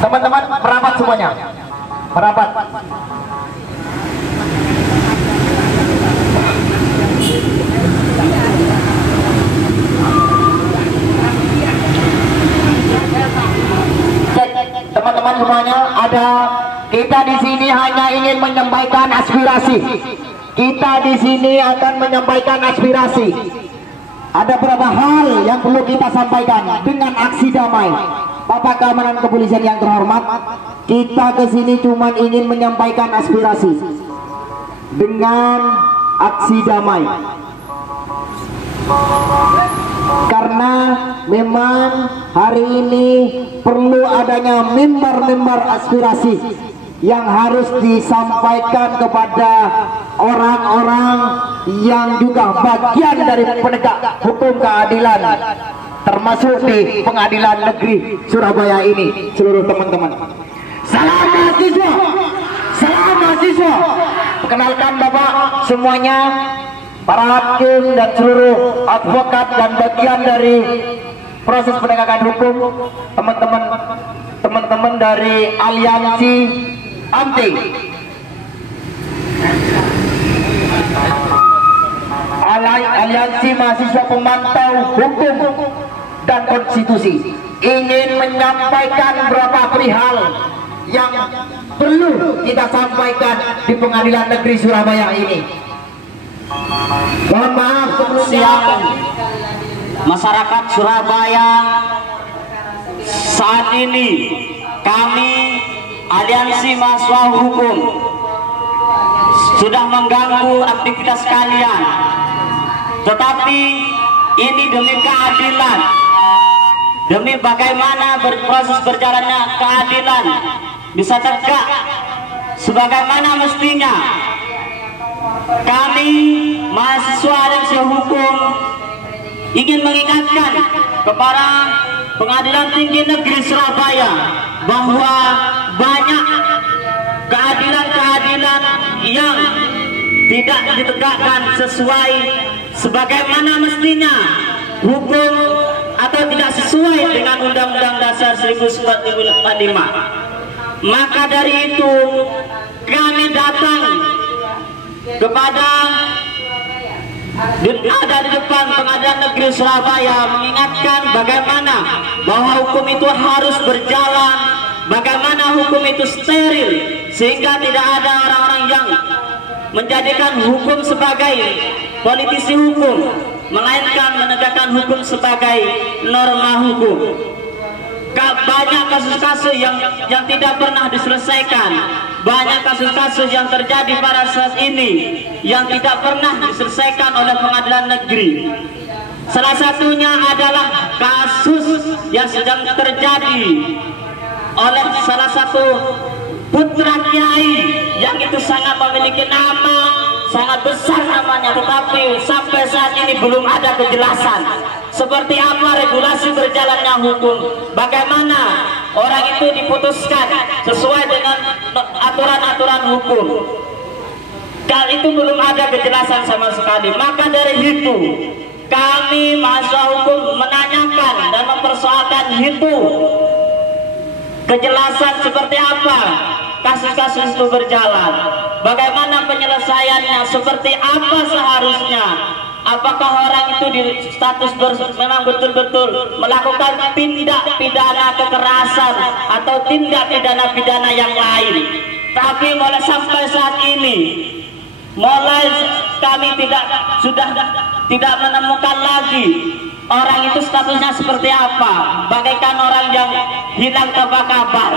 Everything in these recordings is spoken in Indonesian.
Teman-teman merapat semuanya, merapat. Teman-teman semuanya, kita di sini hanya ingin menyampaikan aspirasi. Kita di sini akan menyampaikan aspirasi. Ada beberapa hal yang perlu kita sampaikan dengan aksi damai. Bapak Keamanan Kepolisian yang terhormat, kita ke sini cuma ingin menyampaikan aspirasi dengan aksi damai. Karena memang hari ini perlu adanya mimbar-mimbar aspirasi yang harus disampaikan kepada orang-orang yang juga bagian dari penegak hukum keadilan, termasuk di Pengadilan Negeri Surabaya ini. Seluruh teman-teman, salam mahasiswa, salam mahasiswa. Perkenalkan Bapak semuanya, para hakim dan seluruh advokat dan bagian dari proses penegakan hukum, teman-teman dari aliansi anti aliansi mahasiswa pemantau hukum dan konstitusi, ingin menyampaikan beberapa perihal yang perlu kita sampaikan di Pengadilan Negeri Surabaya ini. Mohon maaf sebelumnya, masyarakat Surabaya. Saat ini kami aliansi mahasiswa hukum sudah mengganggu aktivitas kalian, tetapi ini demi keadilan, demi bagaimana berproses berjalannya keadilan bisa tegak sebagaimana mestinya. Kami mahasiswa aliansi hukum ingin mengingatkan kepada Pengadilan Tinggi Negeri Surabaya bahwa banyak keadilan-keadilan yang tidak ditegakkan sesuai sebagaimana mestinya, hukum atau tidak sesuai dengan Undang-Undang Dasar 1945. Maka dari itu kami datang kepada ada di depan Pengadilan Negeri Surabaya mengingatkan bagaimana bahwa hukum itu harus berjalan, bagaimana hukum itu steril, sehingga tidak ada orang-orang yang menjadikan hukum sebagai politisi hukum, melainkan menegakkan hukum sebagai norma hukum. Banyak kasus-kasus yang tidak pernah diselesaikan, banyak kasus-kasus yang terjadi pada saat ini yang tidak pernah diselesaikan oleh pengadilan negeri. Salah satunya adalah kasus yang sedang terjadi oleh salah satu putra kiai yang itu sangat memiliki nama, sangat besar namanya, tetapi sampai saat ini belum ada kejelasan seperti apa regulasi berjalannya hukum, bagaimana orang itu diputuskan sesuai dengan aturan-aturan hukum. Kali itu belum ada kejelasan sama sekali. Maka dari itu kami mahasiswa hukum menanyakan dan mempersoalkan itu, kejelasan seperti apa kasus-kasus itu berjalan, bagaimana penyelesaiannya, seperti apa seharusnya. Apakah orang itu di status memang betul-betul melakukan tindak pidana kekerasan atau tindak pidana yang lain. Tapi mulai sampai saat ini, mulai kami sudah tidak menemukan lagi orang itu statusnya seperti apa, bagaikan orang yang hilang tanpa kabar.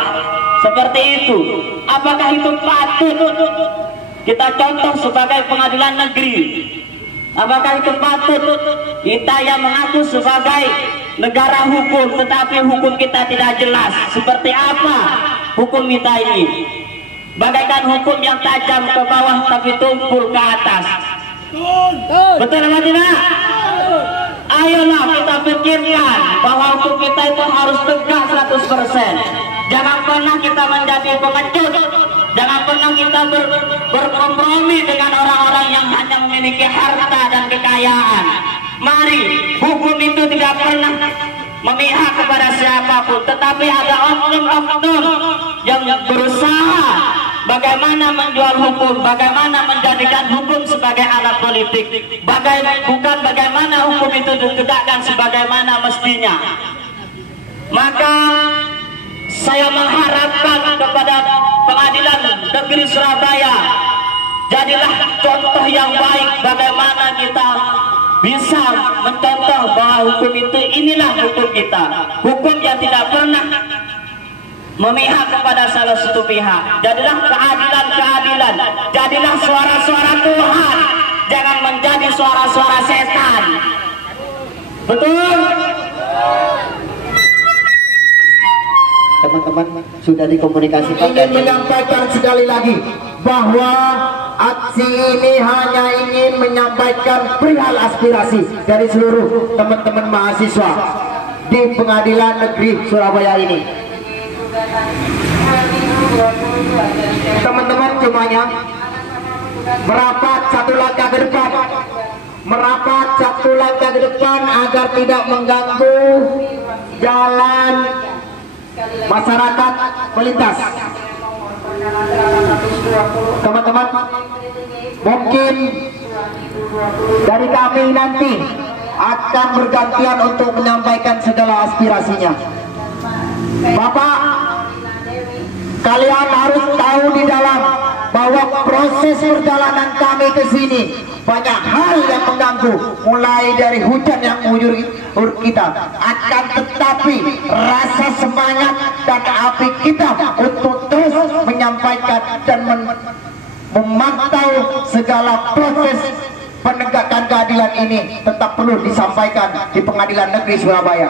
Seperti itu. Apakah itu patut kita contoh sebagai pengadilan negeri? Apakah itu patut kita yang mengaku sebagai negara hukum, tetapi hukum kita tidak jelas? Seperti apa hukum kita ini? Bagaikan hukum yang tajam ke bawah tapi tumpul ke atas. Betul apa tidak? Ayolah kita pikirkan bahwa hukum kita itu harus tegak 100%. Jangan pernah kita menjadi pengecut. Jangan pernah kita berkompromi dengan orang-orang yang hanya memiliki harta dan kekayaan. Mari, hukum itu tidak pernah memihak kepada siapapun, tetapi ada oknum-oknum yang berusaha bagaimana menjual hukum, bagaimana menjadikan hukum sebagai alat politik, bukan bagaimana hukum itu ditegakkan sebagaimana mestinya. Maka saya mengharapkan kepada Pengadilan Negeri Surabaya, jadilah contoh yang baik bagaimana kita bisa mencontoh bahwa hukum itu inilah hukum kita, hukum yang tidak pernah memihak kepada salah satu pihak. Jadilah keadilan, jadilah suara-suara Tuhan, jangan menjadi suara-suara setan. Betul? Teman-teman sudah dikomunikasikan. Ingin menyampaikan sekali lagi bahwa aksi ini hanya ingin menyampaikan perihal aspirasi dari seluruh teman-teman mahasiswa di Pengadilan Negeri Surabaya ini. Teman-teman semuanya merapat satu langkah ke depan, merapat satu langkah ke depan agar tidak mengganggu jalan masyarakat melintas. Teman-teman, mungkin dari kami nanti akan bergantian untuk menyampaikan segala aspirasinya. Bapak, kalian harus tahu di dalam bahwa proses perjalanan kami ke sini banyak hal yang mengganggu, mulai dari hujan yang mengguyur kita. Akan tetapi rasa semangat dan api kita untuk terus menyampaikan dan memantau segala proses penegakan keadilan ini tetap perlu disampaikan di Pengadilan Negeri Surabaya.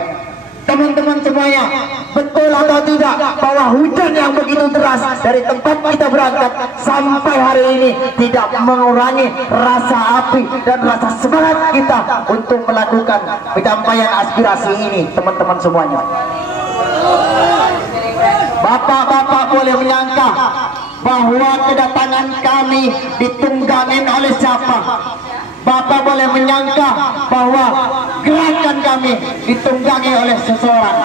Teman-teman semuanya, betul atau tidak bahwa hujan yang begitu deras dari tempat kita berangkat sampai hari ini tidak mengurangi rasa api dan rasa semangat kita untuk melakukan penyampaian aspirasi ini, teman-teman semuanya. Bapak-bapak boleh menyangka bahwa kedatangan kami ditunggangin oleh siapa. Bapak boleh menyangka bahwa gerakan kami ditunggangi oleh seseorang.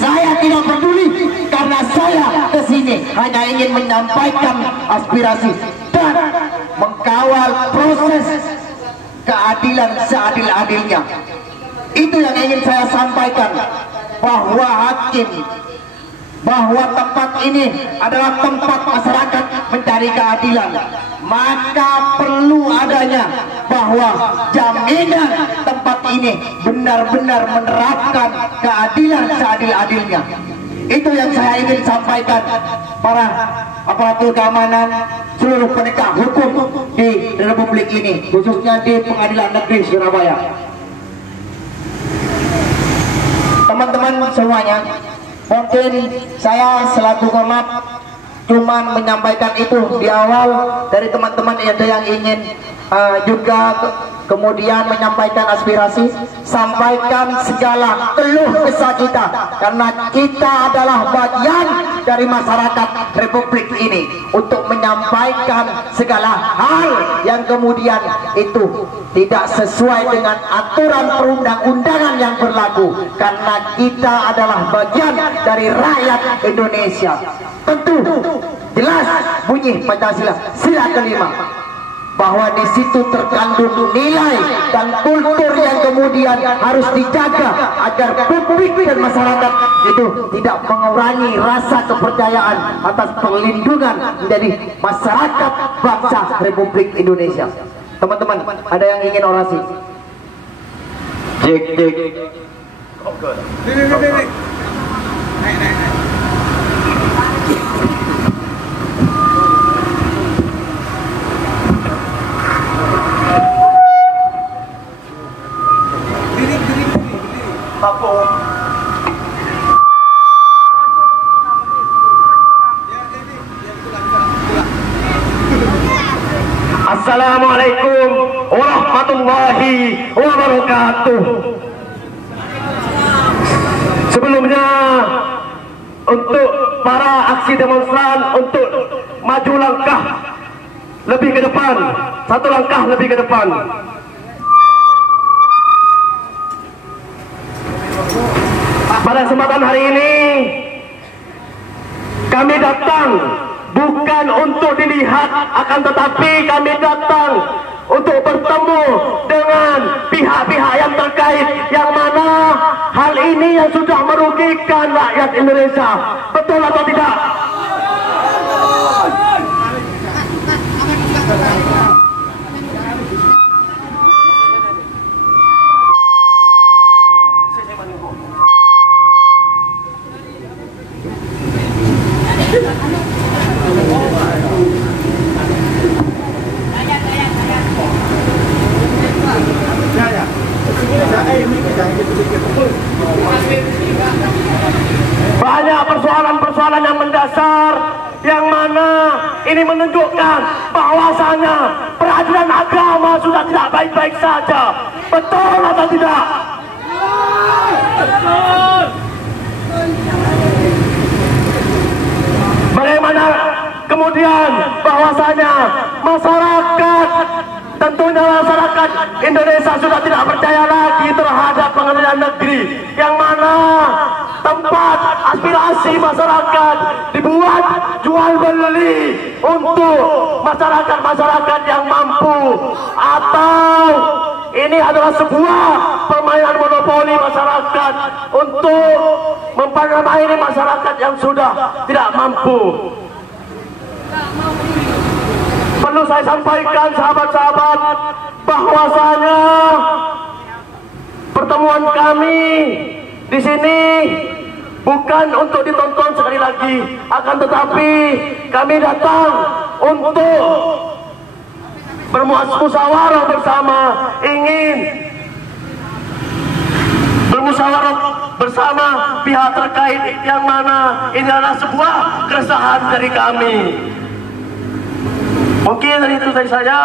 Saya tidak peduli, karena saya kesini hanya ingin menyampaikan aspirasi dan mengkawal proses keadilan seadil-adilnya. Itu yang ingin saya sampaikan, bahwa hakim, bahwa tempat ini adalah tempat masyarakat mencari keadilan, maka perlu adanya bahwa jaminan tempat ini benar-benar menerapkan keadilan seadil-adilnya. Itu yang saya ingin sampaikan para aparatur keamanan, seluruh penegak hukum di Republik ini, khususnya di Pengadilan Negeri Surabaya. Teman-teman semuanya, mungkin saya selaku komat cuman menyampaikan itu di awal. Dari teman-teman ada yang ingin juga kemudian menyampaikan aspirasi, sampaikan segala keluh kesah kita, karena kita adalah bagian dari masyarakat Republik ini untuk menyampaikan segala hal yang kemudian itu tidak sesuai dengan aturan perundang-undangan yang berlaku, karena kita adalah bagian dari rakyat Indonesia. Tentu jelas bunyi Pancasila sila kelima bahwa di situ terkandung nilai dan kultur yang kemudian harus dijaga agar publik dan masyarakat itu tidak mengurangi rasa kepercayaan atas perlindungan menjadi masyarakat bangsa Republik Indonesia. Teman-teman, ada yang ingin orasi? Cek. Assalamualaikum warahmatullahi wabarakatuh. Sebelumnya, untuk para aksi demonstran untuk maju langkah lebih ke depan, satu langkah lebih ke depan. Pada kesempatan hari ini kami datang bukan untuk dilihat, akan tetapi kami datang untuk bertemu dengan pihak-pihak yang terkait, yang mana hal ini yang sudah merugikan rakyat Indonesia. Betul atau tidak? Banyak persoalan-persoalan yang mendasar, yang mana ini menunjukkan bahwasanya peradilan agama sudah tidak baik-baik saja. Betul atau tidak? Bagaimana kemudian bahwasanya masyarakat, tentunya masyarakat Indonesia sudah tidak percaya lagi terhadap pengadilan negeri, yang mana tempat aspirasi masyarakat dibuat jual beli untuk masyarakat-masyarakat yang mampu, atau ini adalah sebuah permainan monopoli masyarakat untuk mempermainkan masyarakat yang sudah tidak mampu. Perlu saya sampaikan sahabat-sahabat bahwasanya pertemuan kami di sini bukan untuk ditonton sekali lagi, akan tetapi kami datang untuk bermusyawarah bersama, ingin bermusyawarah bersama pihak terkait, yang mana ini adalah sebuah keresahan dari kami. Mungkin dari itu dari saya.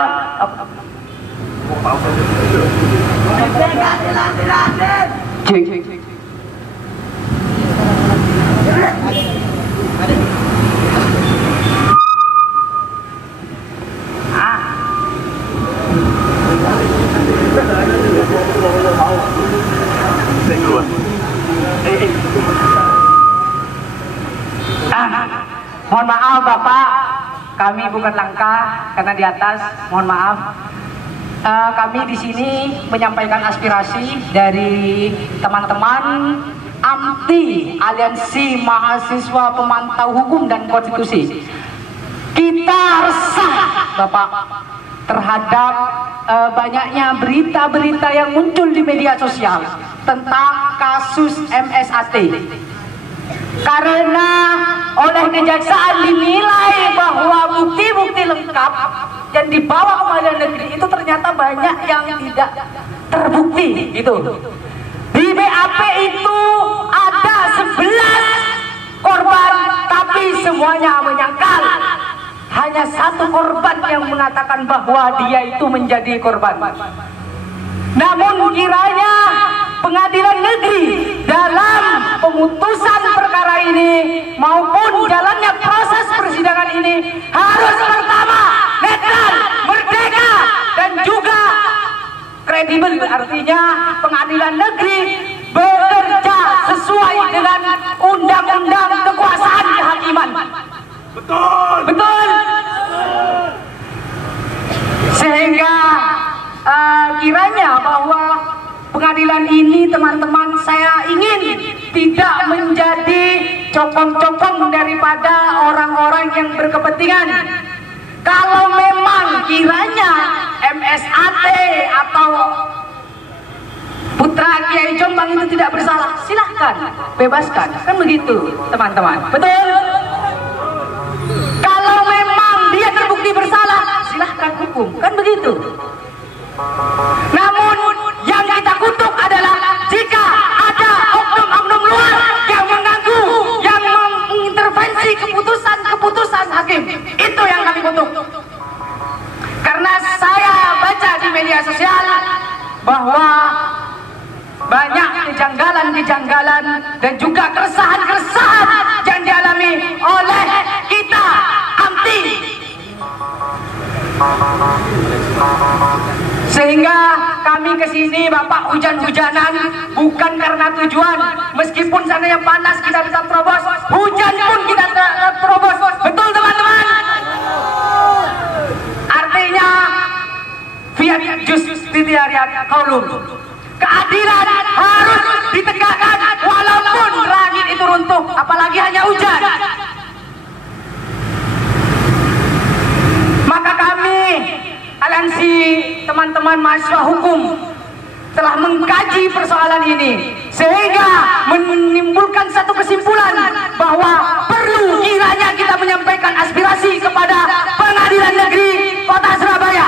Mohon maaf Bapak, kami bukan langkah karena di atas. Mohon maaf. Kami di sini menyampaikan aspirasi dari teman-teman AMTI, Aliansi Mahasiswa Pemantau Hukum dan Konstitusi. Kita resah Bapak terhadap banyaknya berita-berita yang muncul di media sosial tentang kasus MSAT. Karena oleh kejaksaan dinilai bahwa bukti-bukti lengkap yang dibawa ke pengadilan negeri itu ternyata banyak yang tidak terbukti gitu. Di BAP itu ada 11 korban, tapi semuanya menyangkal. Hanya satu korban yang mengatakan bahwa dia itu menjadi korban. Namun kiranya pengadilan negeri dalam pemutusan perkara ini maupun jalannya proses persidangan ini harus pertama netral, merdeka, dan juga kredibel. Artinya pengadilan negeri bekerja sesuai dengan undang-undang kekuasaan kehakiman. Betul. Betul. Sehingga kiranya bahwa pengadilan ini teman-teman, saya ingin tidak menjadi cokong-cokong daripada orang-orang yang berkepentingan. Kalau memang kiranya MSAT atau putra Kiai Jombang itu tidak bersalah, silahkan bebaskan, kan begitu teman-teman. Betul. Kalau memang dia terbukti bersalah, silahkan hukum, kan begitu. Namun yang kita kutuk adalah jika ada oknum-oknum luar yang mengganggu, yang mengintervensi keputusan hakim. Itu yang kami kutuk. Karena saya baca di media sosial bahwa banyak kejanggalan-kejanggalan dan juga keresahan-keresahan yang dialami oleh kita AMTI. Sehingga kami kami ke sini Bapak hujan-hujanan bukan karena tujuan. Meskipun sananya panas kita tetap terobos, hujan pun kita tetap terobos. Betul teman-teman? Artinya fiat justitiariat qaulum. Keadilan harus ditegakkan walaupun langit itu runtuh, apalagi hanya hujan. Maka kami aliansi teman-teman mahasiswa hukum telah mengkaji persoalan ini sehingga menimbulkan satu kesimpulan bahwa perlu kiranya kita menyampaikan aspirasi kepada Pengadilan Negeri Kota Surabaya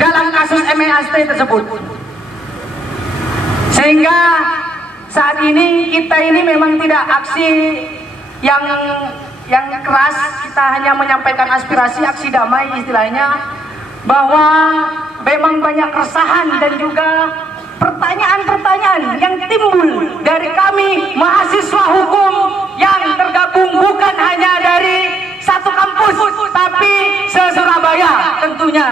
dalam kasus MAST tersebut. Sehingga saat ini kita ini memang tidak aksi yang keras, kita hanya menyampaikan aspirasi, aksi damai istilahnya, bahwa memang banyak keresahan dan juga pertanyaan-pertanyaan yang timbul dari kami mahasiswa hukum yang tergabung bukan hanya dari satu kampus tapi se-Surabaya tentunya.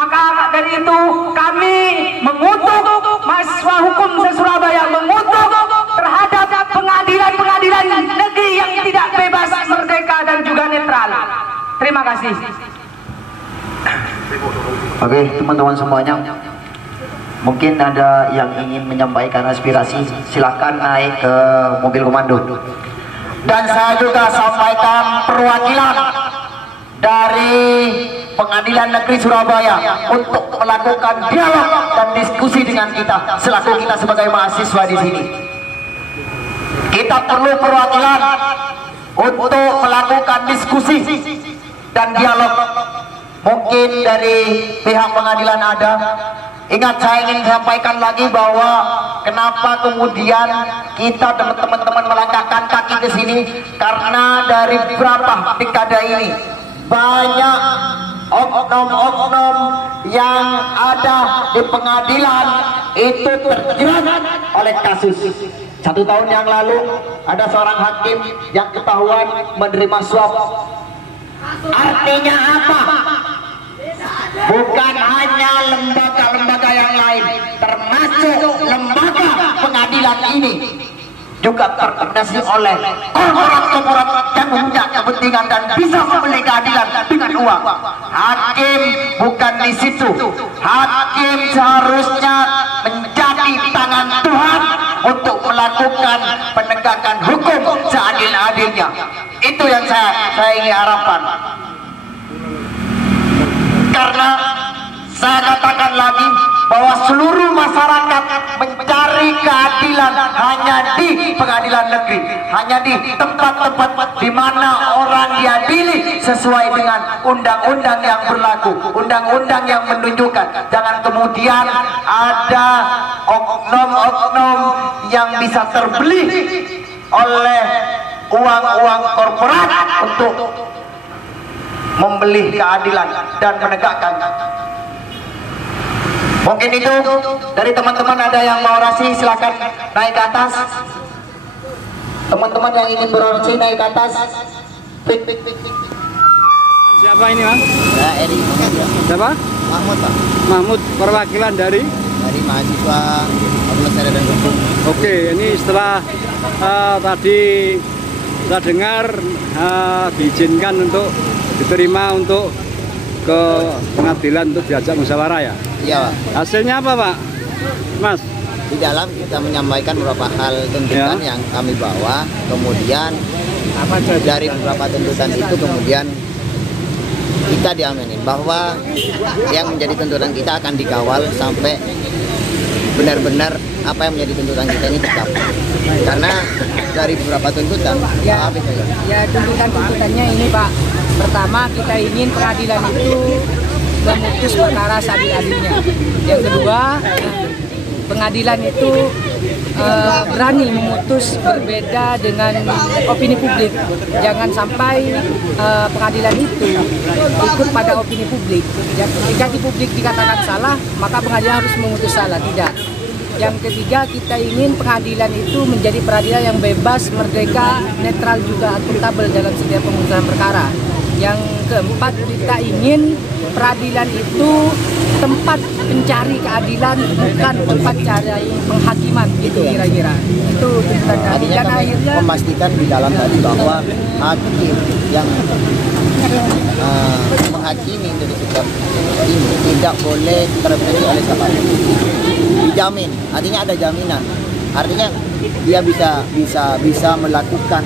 Maka dari itu kami mengutuk mahasiswa hukum se-Surabaya, mengutuk terhadap pengadilan-pengadilan negeri yang tidak bebas, merdeka dan juga netral. Terima kasih. Oke, teman-teman semuanya, mungkin ada yang ingin menyampaikan aspirasi, silahkan naik ke mobil komando. Dan saya juga sampaikan perwakilan dari Pengadilan Negeri Surabaya untuk melakukan dialog dan diskusi dengan kita selaku kita sebagai mahasiswa di sini. Kita perlu perwakilan untuk melakukan diskusi dan dialog. Mungkin dari pihak pengadilan ada. Ingat, saya ingin sampaikan lagi bahwa kenapa kemudian kita dan teman-teman melangkahkan kaki ke sini, karena dari beberapa dekade ini banyak oknum-oknum yang ada di pengadilan itu terjerat oleh kasus. 1 tahun yang lalu ada seorang hakim yang ketahuan menerima suap. Artinya apa? Bukan hanya lembaga-lembaga yang lain, termasuk lembaga pengadilan ini juga terkoordinasi oleh korporat-korporat yang punya kepentingan dan bisa membeli keadilan dengan uang. Hakim bukan di situ. Hakim seharusnya menjadi tangan Tuhan untuk melakukan penegakan hukum seadil-adilnya. Itu yang saya ingin harapkan. Karena saya katakan lagi bahwa seluruh masyarakat mencari keadilan hanya di pengadilan negeri, hanya di tempat-tempat di mana orang diadili sesuai dengan undang-undang yang berlaku, undang-undang yang menunjukkan. Jangan kemudian ada oknum-oknum yang bisa terbeli oleh uang-uang korporat untuk membeli keadilan dan menegakkan. Mungkin itu dari teman-teman. Ada yang mau orasi, silakan naik ke atas. Teman-teman yang ingin berorasi naik ke atas. Siapa ini, Bang? Ya, Eri. Siapa? Mahmud, Pak. Mahmud, perwakilan dari Mahasiswa Fakultas Syariah dan Hukum. Oke, ini setelah tadi kita dengar diizinkan untuk diterima untuk ke pengadilan untuk diajak musyawarah ya? Iya, Pak. Hasilnya apa, Pak? Mas? Di dalam kita menyampaikan beberapa hal tuntutan yang kami bawa, kemudian dari beberapa tuntutan itu kemudian kita diaminin bahwa yang menjadi tuntutan kita akan dikawal sampai benar-benar apa yang menjadi tuntutan kita ini tercapai. Karena dari beberapa tuntutan, ya tuntutannya ini, Pak. Pertama, kita ingin pengadilan itu memutus perkara seadil-adilnya. Yang kedua, pengadilan itu berani memutus berbeda dengan opini publik. Jangan sampai pengadilan itu ikut pada opini publik. Ketika di publik dikatakan salah, maka pengadilan harus memutus salah. Tidak. Yang ketiga, kita ingin pengadilan itu menjadi peradilan yang bebas, merdeka, netral juga akuntabel dalam setiap pemutusan perkara. Yang keempat, kita ingin peradilan itu tempat pencari keadilan, bukan tempat cari penghakiman, gitu kira-kira. Itu tuntutan kami. Dan akhirnya memastikan di dalam tadi bahwa hakim yang menghakimi dari sikap ini tidak boleh terpresi oleh siapapun. Dijamin, artinya ada jaminan. Artinya dia bisa melakukan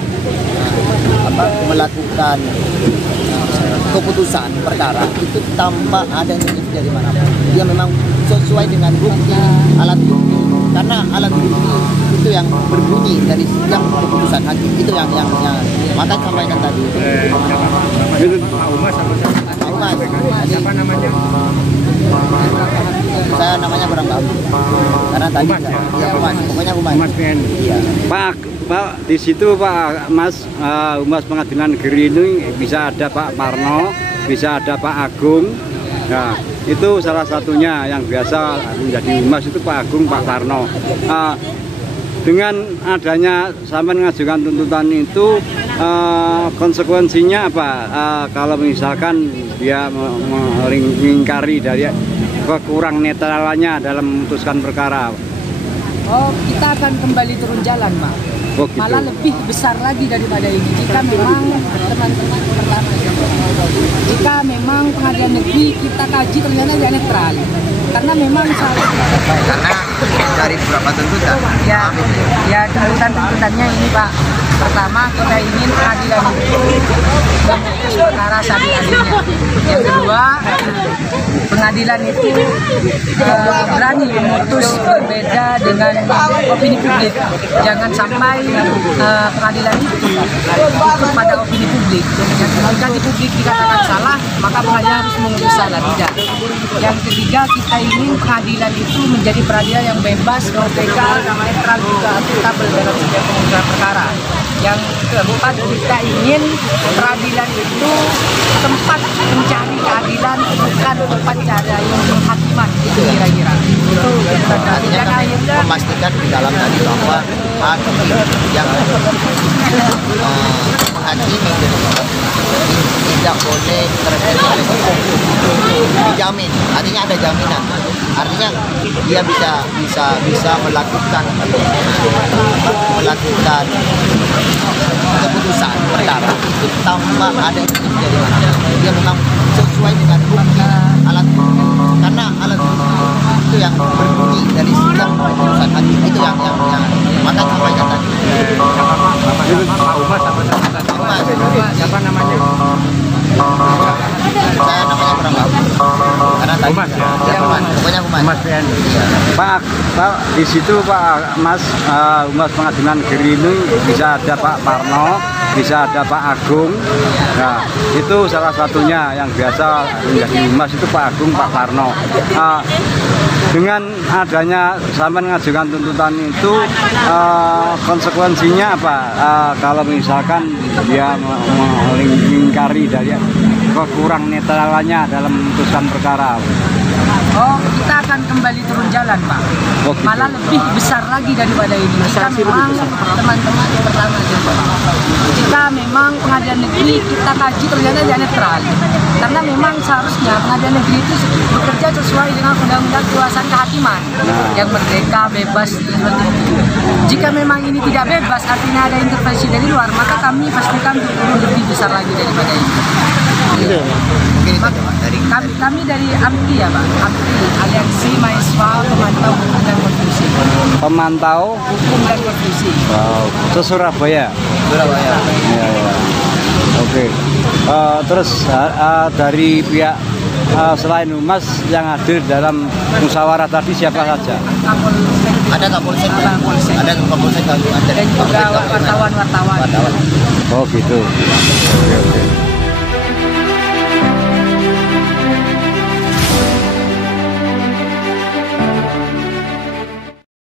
keputusan perkara itu tanpa ada indikasi dari manapun. Dia memang sesuai dengan bukti, alat bukti. Karena alat bukti itu yang berbunyi dari setiap keputusan hakim. Itu yang maka sampaikan tadi. Pak Umas apa Pak Umas. siapa namanya? Saya namanya kurang tahu. Karena tadi Umas, ya? Ya, Umas. Pokoknya Umas. Umas PN. Iya. Pak, di situ Pak Mas Humas Pengadilan Negeri ini bisa ada Pak Parno, bisa ada Pak Agung. Nah, itu salah satunya yang biasa menjadi humas itu Pak Agung, Pak Parno. Dengan adanya sampai mengajukan tuntutan itu konsekuensinya apa? Kalau misalkan dia mengingkari dari kekurang netralannya dalam memutuskan perkara. Oh, kita akan kembali turun jalan, Pak. Oh, gitu. Malah lebih besar lagi daripada ini. Jika memang teman-teman pertama, jika memang pengadilan negeri kita kaji ternyata tidak netral, karena memang Karena dari beberapa tuntutan. ya tuntutannya ini, Pak. Pertama, kita ingin pengadilan itu memutus perkara seadil-adilnya. Yang kedua, pengadilan itu berani memutus berbeda dengan opini publik. Jangan sampai pengadilan itu ikut pada opini publik. Jika di publik dikatakan salah, maka pengadilan harus memutus salah. Tidak. Yang ketiga, kita ingin pengadilan itu menjadi peradilan yang bebas, merdeka, netral, juga akuntabel dalam setiap pengurusan perkara. Yang keempat, kita ingin peradilan itu tempat mencari keadilan, bukan tempat cari penghakiman, itu kira-kira. Itu dan akhirnya memastikan di dalam tadi bahwa hakim yang menghakimi dari sikap tidak boleh terpresi oleh siapapun. Dijamin, artinya ada jaminan. Artinya dia bisa melakukan keputusan perkara itu tanpa ada indikasi dari mana. Dia memang sesuai dengan bukti, alat bukti. Karena alat bukti itu yang berbunyi dari setiap keputusan hakim. Itu yang maka sampaikan tadi. Pak Umas apa siapa namanya? Saya namanya kurang tahu. Karena tadi Umas, ya? Pokoknya Umas. Umas PN. Pak, di situ Pak Mas Humas Pengadilan Negeri ini bisa ada Pak Parno, bisa ada Pak Agung. Nah, itu salah satunya yang biasa menjadi humas itu Pak Agung, Pak Parno. Dengan adanya sampai mengajukan tuntutan itu konsekuensinya apa? Kalau misalkan dia mengingkari dari kekurang netralannya dalam memutuskan perkara. Oh, kita akan kembali turun jalan, Pak. Oh, gitu. Malah lebih besar lagi daripada ini. Jika memang teman-teman pertama, jika memang pengadilan negeri kita kaji ternyata tidak netral, karena memang seharusnya pengadilan negeri itu bekerja sesuai dengan undang-undang kekuasaan kehakiman yang merdeka, bebas, jika memang ini tidak bebas, artinya ada intervensi dari luar, maka kami pastikan turun lebih besar lagi daripada ini. Kami dari AMPI ya, Pak. AMPI, Aliansi Mahasiswa Pemantau Hukum dan Konstitusi. Pemantau Hukum dan Konstitusi. wow. Surabaya. Surabaya. Ya. Oke. Terus dari pihak selain humas yang hadir dalam musyawarah tadi siapa saja? Ada Kapolsek, dan juga wartawan-wartawan. Oh gitu. Oke.